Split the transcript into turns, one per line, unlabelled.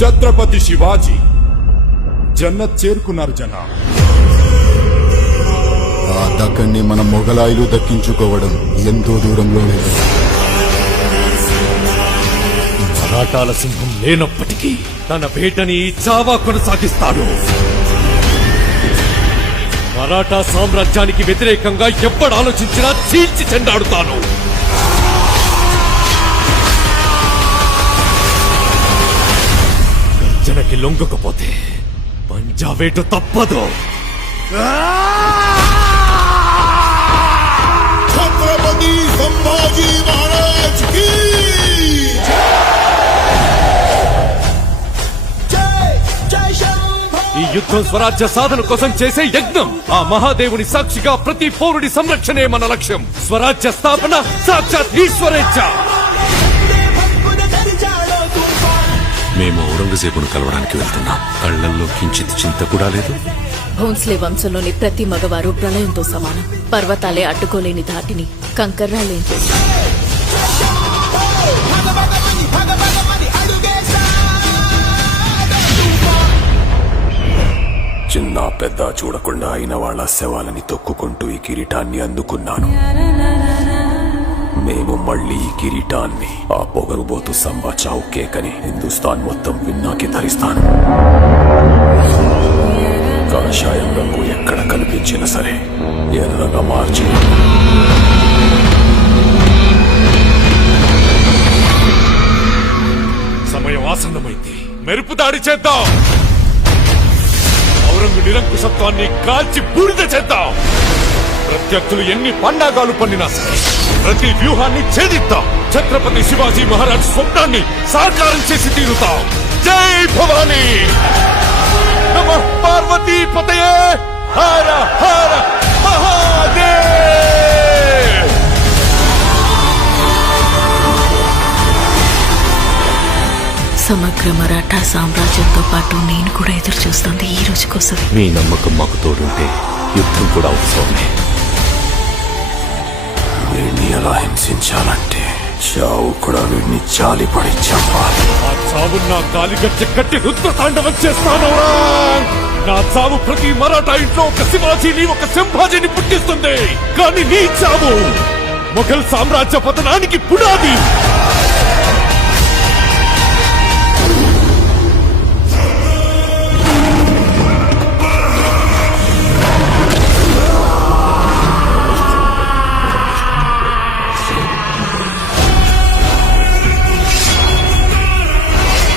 ఛత్రపతి శివాజీ. జన్నత్ చేరుకున్నారు జన.
ఆ దక్కన్ని మన మొఘలాయులు దక్కించుకోవడం ఎంతో దూరంలో లేదు
మరాఠాల సింహం లేనప్పటికీ తన వేటని చావా కొనసాగిస్తాడు. మరాఠా సామ్రాజ్యానికి వ్యతిరేకంగా ఎప్పుడు ఆలోచించినా చీల్చి చెండాడుతాను లొంగకపోతే పంజావేటు తప్పదు.
ఛత్రపతి సంభాజీ మహారాజ్కి
ఈ యుద్ధం స్వరాజ్య సాధన కోసం చేసే యజ్ఞం. ఆ మహాదేవుని సాక్షిగా ప్రతి పౌరుడి సంరక్షణే మన లక్ష్యం. స్వరాజ్య స్థాపన సాక్షాత్ ఈశ్వరేచ్ఛ.
మేము ఔరంగజేబును కలవడానికి వెళ్తున్నాం. కళ్ళల్లో కించిత్ చింత కూడా లేదు.
భోన్స్లే వంశంలోని ప్రతి మగవారు ప్రళయంతో సమానం. పర్వతాలే అడ్డుకోలేని ధాటిని కంకర్రాలేం
చిన్న పెద్ద చూడకుండా అయిన వాళ్ళ శవాలని తొక్కుకుంటూ ఈ కిరీటాన్ని అందుకున్నాను. మళ్ళీ ఈ కిరీటాన్ని ఆ పొగరుబోతు సంబా చావు కేకని హిందుస్థాన్ మొత్తం విన్నాకి ధరిస్తాను. కాషాయం రంగు ఎక్కడ కనిపించినా సరే ఎర్రగా మార్చి
సమయం ఆసన్నమైంది మెరుపు దాడి చేద్దాం. ఔరంగు నిరంకుశత్వాన్ని కాల్చి బూడిద చేద్దాం. ప్రత్యర్థులు ఎన్ని పండాగాలు పండినా సరే ప్రతి వ్యూహాన్ని ఛేదిద్దాం ఛత్రపతి శివాజీ మహారాజ్ స్వప్నాన్ని సాకారం చేసి తీరుతాం. జై భవానీ! నమ పార్వతీ పతయే! హర హర మహాదేవ్!
సమగ్ర మరాఠా సామ్రాజ్యంతో పాటు నేను కూడా ఎదురు చూస్తుంది ఈ రోజు కోసం.
మీ నమ్మకం మాకు తోడుంటే యుద్ధం కూడా ఉత్సవమే వీడిని ఎలా హింసించాలంటే చావు కూడా వీడిని జాలిపడి చంపాలి.
ఆ చావు నా కాలిగచ్చ కట్టి రుద్ర తాండవం చేస్తాను నా చావు ప్రతి మరాఠా ఇంట్లో ఒక శివాజీని ఒక సింహాజీని పుట్టిస్తుంది. కానీ నీ చావు మొఘల్ సామ్రాజ్య పతనానికి పునాది.